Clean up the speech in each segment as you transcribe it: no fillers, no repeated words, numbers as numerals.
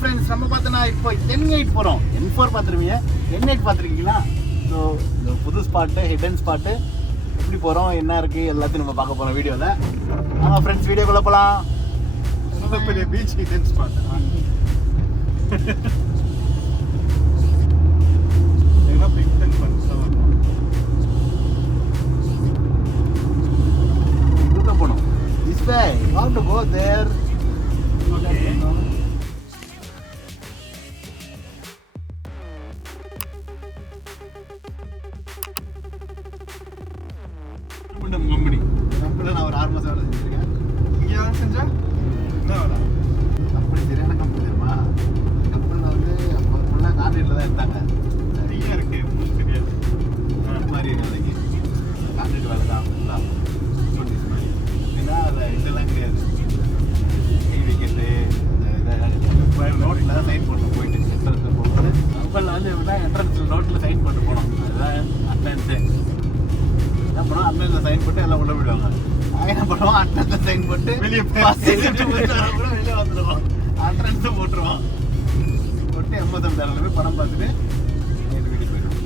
Friends நம்ம பார்த்தோன்னா இப்போ N8 போகிறோம். N4 பார்த்துருவீங்க, N8 பார்த்துருக்கீங்களா? ஸோ இந்த புது ஸ்பாட்டு, ஹிடன் ஸ்பாட்டு எப்படி போகிறோம், என்ன இருக்குது எல்லாத்தையும் நம்ம பார்க்க போகிறோம் வீடியோவில். ஆமாம் ஃப்ரெண்ட்ஸ், வீடியோக்குள்ளே போகலாம். ரொம்ப பெரிய பீச் ஹிடன் ஸ்பாட். ஏன்னா பிக்டன் ஃபன்ஸ்லாம் வரும். இதுக்குள்ளே போகணும். This way, you have to go there. Okay. Company கம்பெனியில் நான் ஒரு 6 மாதம் வேலை செஞ்சுருக்கேன். இங்கே வேலை செஞ்சா என்ன வேலை? கம்பெனி சரியான கம்பெனி தெரியுமா? கம்பெனியில் வந்து அப்போ ஃபுல்லாக கான்ட்ராக்டில் தான் இருந்தாங்க. நிறைய இருக்கு, உங்களுக்கு தெரியாது. இந்த மாதிரி வேலைக்கு கான்ட்ராக்ட் வேலை தான் ஃபுல்லாக. நோட்டீஸ் மாதிரி ஏன்னா அதில் இதெல்லாம் கிடையாது. கை விக்கெட்டு நோட்டில் தான் சைன் பண்ணணும். போயிட்டு என்ட்ரன்ஸில் போகும்போது கம்பெனியில் வந்து எப்படின்னா என்ட்ரன்ஸில் நோட்டில் சைன் பண்ணிட்டு போகணும். அதுதான் அட்டன்ஸு. என்ன பண்ணுவோம், அட்டன்ஸில் சைன் போட்டு எல்லாம் கொண்டு போயிடுவாங்க. நாங்கள் என்ன பண்ணுவோம், அட்டன்ஸில் சைன் போட்டு வெளியே கூட வெளியே வந்துடுவோம். அட்டன்ஸை போட்டுருவோம். போட்டு 85,000 போய் படம் பார்த்துட்டு வீட்டுக்கு போயிடுவோம்.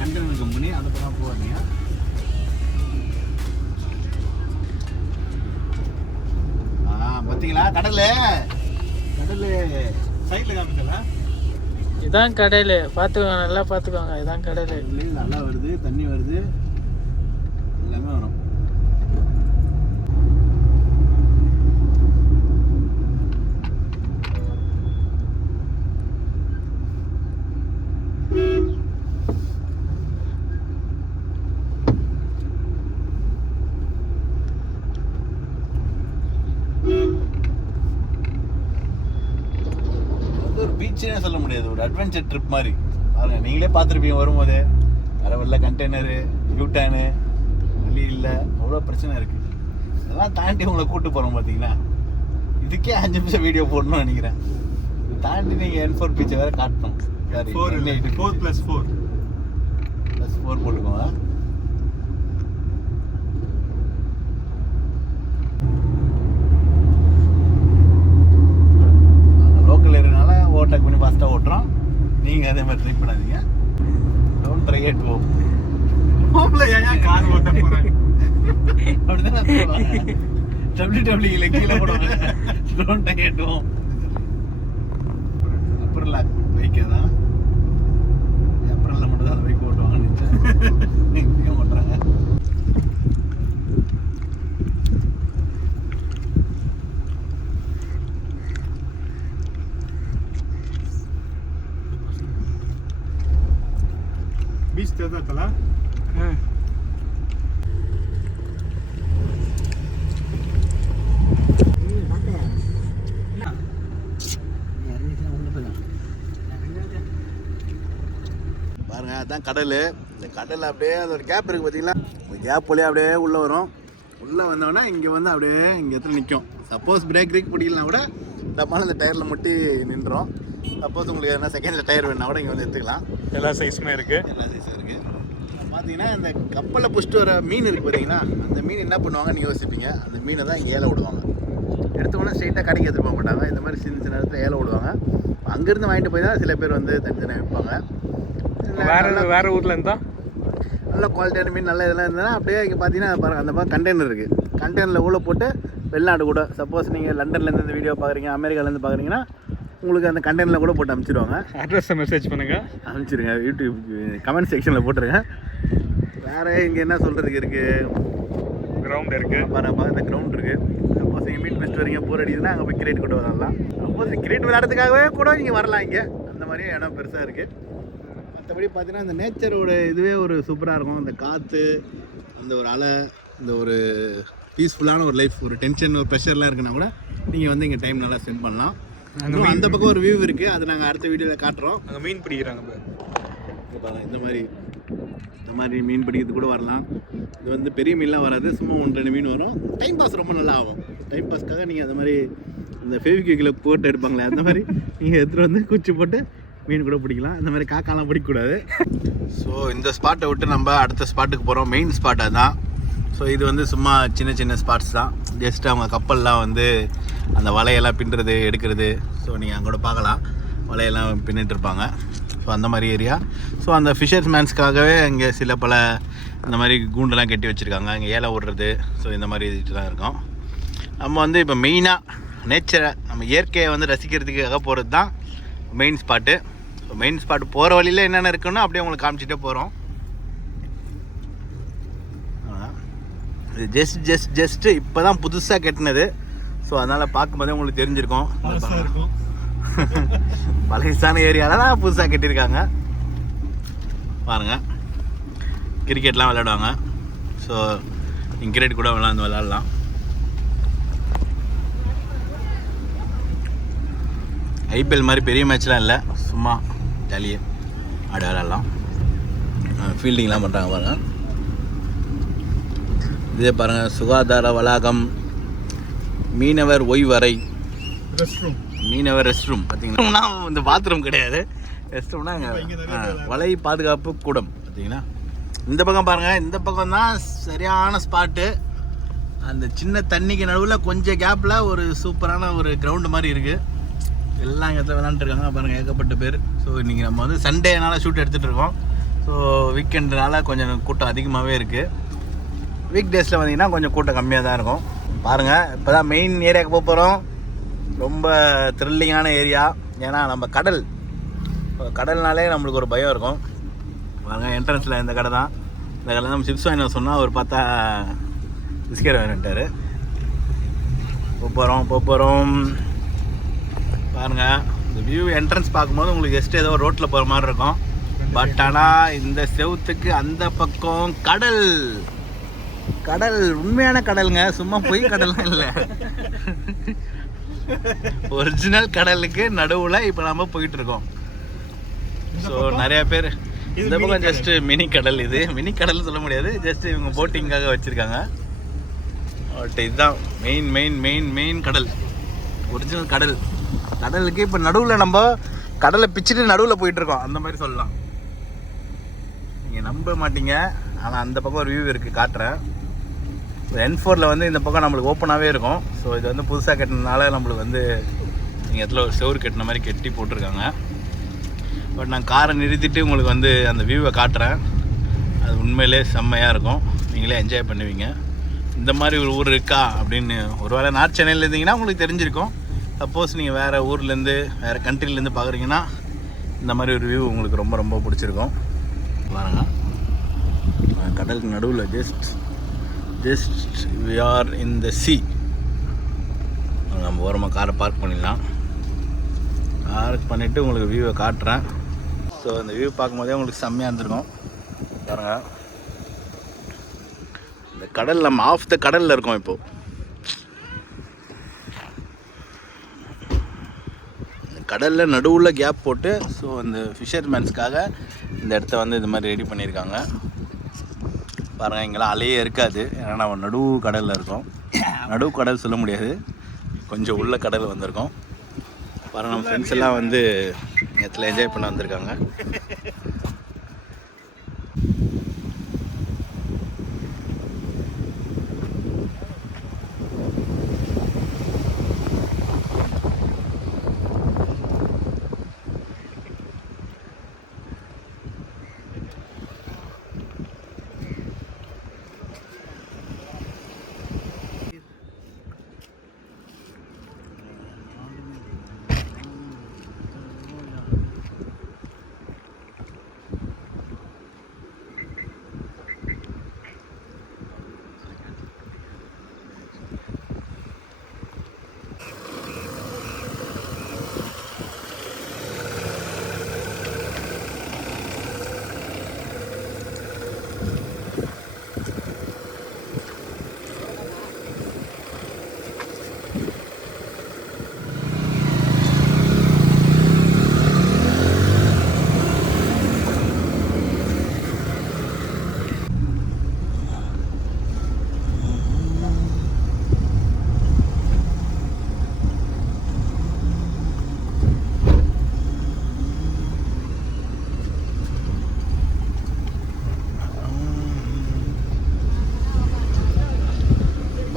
கண்டெய்னர் கம்பெனி அந்த பக்கம் போவாதீங்க. பார்த்தீங்களா கடல் சைடில் காமிச்சல. இதான் கடல், பார்த்துக்கோங்க, நல்லா பார்த்துக்கோங்க. இதான் கடல். நல்லா வருது, தண்ணி வருது, எல்லாமே வரும். பீச்சுன்னே சொல்ல முடியாது, ஒரு அட்வென்ச்சர் ட்ரிப் மாதிரி பாருங்க. நீங்களே பார்த்துருப்பீங்க வரும்போது. வர வரல கண்டெய்னரு, யூட்டேனு, வழி இல்லை, அவ்வளோ பிரச்சனை இருக்குது. இதெல்லாம் தாண்டி உங்களை கூப்பிட்டு போகிறோம் பார்த்தீங்கன்னா. இதுக்கே 5 நிமிஷம் வீடியோ போடணும்னு நினைக்கிறேன். இது தாண்டி நீங்கள் N4 பீச்சை வேறு காட்டணும். சரி, 4+4 +4 போட்டுக்கோங்க. லோக்கல் ஏரியானால ஓவர்டேக் பண்ணி ஃபாஸ்ட்டாக ஓட்டுறோம். நீங்கள் அதே மாதிரி ட்ரை பண்ணாதீங்க. Don't try it home. ஹோம்ல ஏன் கார் ஓட்ட போறேன்? அப்படிதான் சொல்லுவாங்க. WWE கீழே போடுவாங்க. Don't try it home. அப்புறம் பைக்கே தான் ஏப்ரலில் மட்டும் தான் அந்த பைக் ஓட்டுவாங்கன்னு நினச்சேன். ஓட்டுறாங்க. பீச் தெரியாதல. பாருங்க, அதான் கடல். இந்த கடல் அப்படியே அது ஒரு கேப் இருக்குது பார்த்தீங்களா? இந்த கேப் வழியாக அப்படியே உள்ளே வரும். உள்ளே வந்தோடனே இங்கே வந்து அப்படியே இங்கே இடத்துல நிற்கும். சப்போஸ் பிரேக் பிடிக்கலாம் கூட டப்பான இந்த டயரில் முட்டி நின்றோம். சப்போஸ் உங்களுக்கு எதனா செகண்டில் டயர் வேணா கூட இங்கே வந்து எடுத்துக்கலாம். எல்லா சைஸுமே இருக்கு. எல்லா சைஸும் இருக்குது. பார்த்தீங்கன்னா இந்த கப்பலில் பிடிச்சிட்டு வர மீன் இருக்குது பார்த்தீங்கன்னா, அந்த மீன் என்ன பண்ணுவாங்கன்னு நீங்கள் யோசிப்பீங்க. அந்த மீனை தான் இங்கே ஏல விடுவாங்க. எடுத்தோன்னா ஸ்ட்ரெயிட்டாக கடைக்கு எடுத்துகிட்டு போக மாட்டாங்க. இந்த மாதிரி சின்ன சின்ன இடத்துல ஏல விடுவாங்க. அங்கேருந்து வாங்கிட்டு போய் தான் சில பேர் வந்து தனித்தனியாக விற்பாங்க. வேற ஊர்ல இருந்தா நல்ல குவாலிட்டியான மீன் நல்லா இதெல்லாம் இருந்ததுன்னா அப்படியே இங்கே பார்த்தீங்கன்னா பாருங்கள், அந்த மாதிரி கண்டெய்னர் இருக்குது. கண்டெய்னரில் உள்ள போட்டு வெளிநாடு கூட, சப்போஸ் நீங்கள் லண்டன்லேருந்து இந்த வீடியோ பார்க்குறீங்க, அமெரிக்காலேருந்து பார்க்குறீங்கன்னா, உங்களுக்கு அந்த கண்டெய்னரில் கூட போட்டு அனுப்பிச்சிடுவாங்க. அட்ரஸை மெசேஜ் பண்ணுங்க, அனுப்பிச்சிடுங்க. யூடியூப் கமெண்ட் செக்ஷனில் போட்டுருங்க. வேறு இங்கே என்ன சொல்கிறதுக்கு இருக்குது? கிரவுண்ட் இருக்குது. பக்கத்தில் கிரவுண்ட் இருக்குது. சப்போஸ் நீங்கள் மீன் பிடிச்சிட்டு வரீங்க, போர் அடிக்குதுன்னா அங்கே போய் கிரிக்கெட் கூட வரலாம். சப்போஸ் கிரிக்கெட் விளையாடுறதுக்காகவே கூட நீங்கள் வரலாம். இங்கே அந்த மாதிரி இடம் பெருசாக இருக்குது. மற்றபடி பார்த்தீங்கன்னா இந்த நேச்சரோட இதுவே ஒரு சூப்பராக இருக்கும். அந்த காற்று, அந்த ஒரு அலை, இந்த ஒரு பீஸ்ஃபுல்லான ஒரு லைஃப், ஒரு டென்ஷன், ஒரு ப்ரெஷர்லாம் இருக்குன்னா கூட நீங்கள் வந்து இங்கே டைம் நல்லா ஸ்பெண்ட் பண்ணலாம். அந்த பக்கம் ஒரு வியூ இருக்குது, அது நாங்கள் அடுத்த வீடியோவில் காட்டுறோம். அங்கே மீன் பிடிக்கிறாங்க. இந்த மாதிரி மீன் பிடிக்கிறது கூட வரலாம். இது வந்து பெரிய மீன்லாம் வராது, சும்மா 1-2 மீன் வரும். டைம் பாஸ் ரொம்ப நல்லா ஆகும். டைம் பாஸ்க்காக நீங்கள் அந்த மாதிரி இந்த ஃபெவிக்விக்கில் போட்டு எடுப்பாங்களே, அந்த மாதிரி நீங்கள் எடுத்துகிட்டு வந்து குச்சி போட்டு மீன் கூட பிடிக்கலாம். இந்த மாதிரி காக்காலாம் பிடிக்கக்கூடாது. ஸோ இந்த ஸ்பாட்டை விட்டு நம்ம அடுத்த ஸ்பாட்டுக்கு போகிறோம். மெயின் ஸ்பாட் அதுதான். ஸோ இது வந்து சும்மா சின்ன சின்ன ஸ்பாட்ஸ் தான். ஜஸ்ட் அவங்க கப்பல்லாம் வந்து அந்த வலையெல்லாம் பின்னுறது எடுக்கிறது. ஸோ நீங்கள் அங்கே கூட பார்க்கலாம், வலையெல்லாம் பின்னிட்டு இருப்பாங்க. ஸோ அந்த மாதிரி ஏரியா. ஸோ அந்த ஃபிஷர்ஸ் மேன்ஸ்க்காகவே இங்கே சில பல இந்த மாதிரி கூண்டெல்லாம் கட்டி வச்சுருக்காங்க. இங்கே ஏலை விடுறது. ஸோ இந்த மாதிரி இதுட்டு தான் இருக்கும். நம்ம வந்து இப்போ மெயினாக நேச்சரை, நம்ம இயற்கையை வந்து ரசிக்கிறதுக்காக போகிறது தான் main spot. So main spot போகிற வழியில் என்னென்ன இருக்குன்னு அப்படியே உங்களுக்கு காமிச்சிட்டே போகிறோம். இது ஜஸ்ட்டு இப்போ தான் புதுசாக கட்டினது. ஸோ அதனால் பார்க்கும்போதே உங்களுக்கு தெரிஞ்சிருக்கும். பழசான ஏரியாவில் தான் புதுசாக கட்டியிருக்காங்க. பாருங்கள், கிரிக்கெட்லாம் விளையாடுவாங்க. ஸோ நீங்கள் கிரிக்கெட் கூட விளையாடலாம். ஐபிஎல் மாதிரி பெரிய மேட்ச்லாம் இல்லை, சும்மா ஜாலியாக ஆடி விளையாடலாம். ஃபீல்டிங்லாம் பண்ணுறாங்க பாருங்கள். இதே பாருங்கள், சுகாதார வளாகம், மீனவர் ஓய்வறை, மீனவர் ரெஸ்ட் ரூம். பார்த்தீங்கன்னா இந்த பாத்ரூம் கிடையாது, ரெஸ்ட் ரூம்னா வலை பாதுகாப்பு கூடம். பார்த்தீங்கன்னா இந்த பக்கம் பாருங்கள், இந்த பக்கம் தான் சரியான ஸ்பாட்டு. அந்த சின்ன தண்ணிக்கு நடுவில் கொஞ்சம் கேப்பில் ஒரு சூப்பரான ஒரு கிரவுண்டு மாதிரி இருக்குது. எல்லாம் இங்கே விளாண்டுருக்காங்க பாருங்கள், ஏகப்பட்ட பேர். ஸோ இன்றைக்கி நம்ம வந்து சண்டேனால ஷூட் எடுத்துகிட்டு இருக்கோம். ஸோ வீக்கெண்டுனால கொஞ்சம் கூட்டம் அதிகமாகவே இருக்குது. வீக் டேஸில் வந்தீங்கன்னா கொஞ்சம் கூட்டம் கம்மியாக தான் இருக்கும். பாருங்கள், இப்போ தான் மெயின் ஏரியாவுக்கு போக போகிறோம். ரொம்ப த்ரில்லிங்கான ஏரியா. ஏன்னா நம்ம கடல்னாலே நம்மளுக்கு ஒரு பயம் இருக்கும். பாருங்கள், என்ட்ரன்ஸில் இந்த கடை தான். இந்த கடை நம்ம சிப்ஸ் வாங்கின சொன்னால் அவர் பார்த்தா பிஸ்கெட் வாங்கிட்டார். போகிறோம். பாருங்கள், இந்த வியூ என்ட்ரன்ஸ் பார்க்கும்போது உங்களுக்கு ஜஸ்ட் ஏதோ ரோட்டில் போகிற மாதிரி இருக்கும். பட் ஆனால் இந்த செவுத்துக்கு அந்த பக்கம் கடல் உண்மையான கடலுங்க, சும்மா பொய் கடல்லாம் இல்லை. ஒரிஜினல் கடலுக்கு நடுவில் இப்போ நம்ம போயிட்டு இருக்கோம். ஸோ நிறைய பேர் இந்த பக்கம் ஜஸ்ட் மினி கடல். இது மினி கடல் சொல்ல முடியாது, ஜஸ்ட் இவங்க போட்டிங்காக வச்சுருக்காங்க. பட் இதுதான் மெயின் கடல், ஒரிஜினல் கடல். கடலுக்கு இப்போ நடுவில் நம்ம கடலை பிச்சுட்டு நடுவில் போயிட்டுருக்கோம், அந்த மாதிரி சொல்லலாம். நீங்கள் நம்ப மாட்டீங்க, ஆனால் அந்த பக்கம் ஒரு வியூ இருக்குது, காட்டுறேன். N4ல் வந்து இந்த பக்கம் நம்மளுக்கு ஓப்பனாகவே இருக்கும். ஸோ இது வந்து புதுசாக கட்டினதுனால நம்மளுக்கு வந்து நீங்கள் இடத்துல ஒரு செவுறு கட்டின மாதிரி கட்டி போட்டிருக்காங்க. பட் நான் காரை நிறுத்திட்டு உங்களுக்கு வந்து அந்த வியூவை காட்டுறேன். அது உண்மையிலே செம்மையாக இருக்கும், நீங்களே என்ஜாய் பண்ணுவீங்க. இந்த மாதிரி ஒரு ஊர் இருக்கா அப்படின்னு ஒருவேளை நார்த் சென்னையில் இருந்தீங்கன்னா உங்களுக்கு தெரிஞ்சிருக்கும். சப்போஸ் நீங்கள் வேறு ஊர்லேருந்து வேறு கண்ட்ரிலேருந்து பார்க்குறீங்கன்னா இந்த மாதிரி ஒரு வியூ உங்களுக்கு ரொம்ப ரொம்ப பிடிச்சிருக்கும். பாருங்க, கடலுக்கு நடுவில் just we are in the sea. நம்ம ஓரமாக காரை பார்க் பண்ணிடலாம். பார்க் பண்ணிவிட்டு உங்களுக்கு வியூவை காட்டுறேன். ஸோ அந்த வியூ பார்க்கும்போதே உங்களுக்கு செம்மையாக இருந்திருக்கும். பாருங்கள், இந்த கடல் நம்ம ஆஃப் த கடலில் இருக்கோம் இப்போது. கடலில் நடுவில் கேப் போட்டு, ஸோ அந்த ஃபிஷர்மேன்ஸ்க்காக இந்த இடத்த வந்து இது மாதிரி ரெடி பண்ணியிருக்காங்க. பாருங்கள், இங்கெல்லாம் அலையே இருக்காது, ஏன்னா நம்ம நடுவு கடலில் இருக்கோம். நடுவு கடல் சொல்ல முடியாது, கொஞ்சம் உள்ள கடல் வந்திருக்கோம். பாருங்கள், நம்ம ஃப்ரெண்ட்ஸ் எல்லாம் வந்து இடத்துல என்ஜாய் பண்ண வந்திருக்காங்க.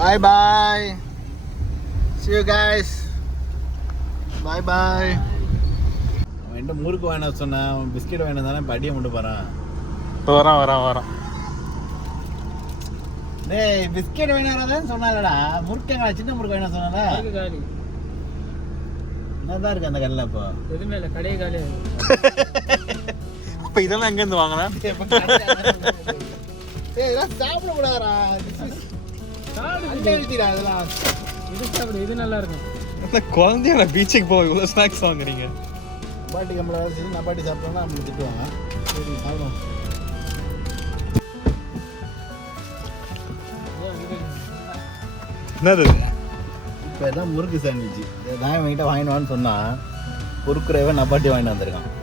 பாய் பாய். See you guys. பாய் பாய். அவன் என்ன முறுக்கு வேணாம் சொன்னான், அவன் பிஸ்கெட் வேணும் தானே, படியை மட்டும் போகிறான். வரான். டேய் பிஸ்கெட் வேணாம் சொன்னாலடா, முறுக்கங்க சின்ன முறுக்கு வேணாம் சொன்னால. காலி என்னதான் இருக்கு அந்த கல்ல இப்போ? எதுவுமே இல்லை, கடையே காலி. இப்போ இதெல்லாம் எங்கேருந்து வாங்கினா? இதெல்லாம் சாப்பிடக்கூடாதா, அதெல்லாம் இது சாப்பிடு, இது நல்லா இருக்கும். குழந்தைய பீச்சுக்கு போய் இவ்வளோ ஸ்நாக்ஸ் வாங்குறீங்க. நப்பாட்டி கம்பளை வேலை செஞ்சு நப்பாட்டி சாப்பிட்டோம்னா நம்மளுக்கு திட்டுவாங்க. சரி சாப்பிடும். என்னது? இப்போ எல்லாம் முறுக்கு சாண்ட்விச்சு. நான் என்கிட்ட வாங்கிட்டு வான்னு சொன்னான், பொறுக்குறவ நப்பாட்டி வாங்கிட்டு வந்திருக்கான்.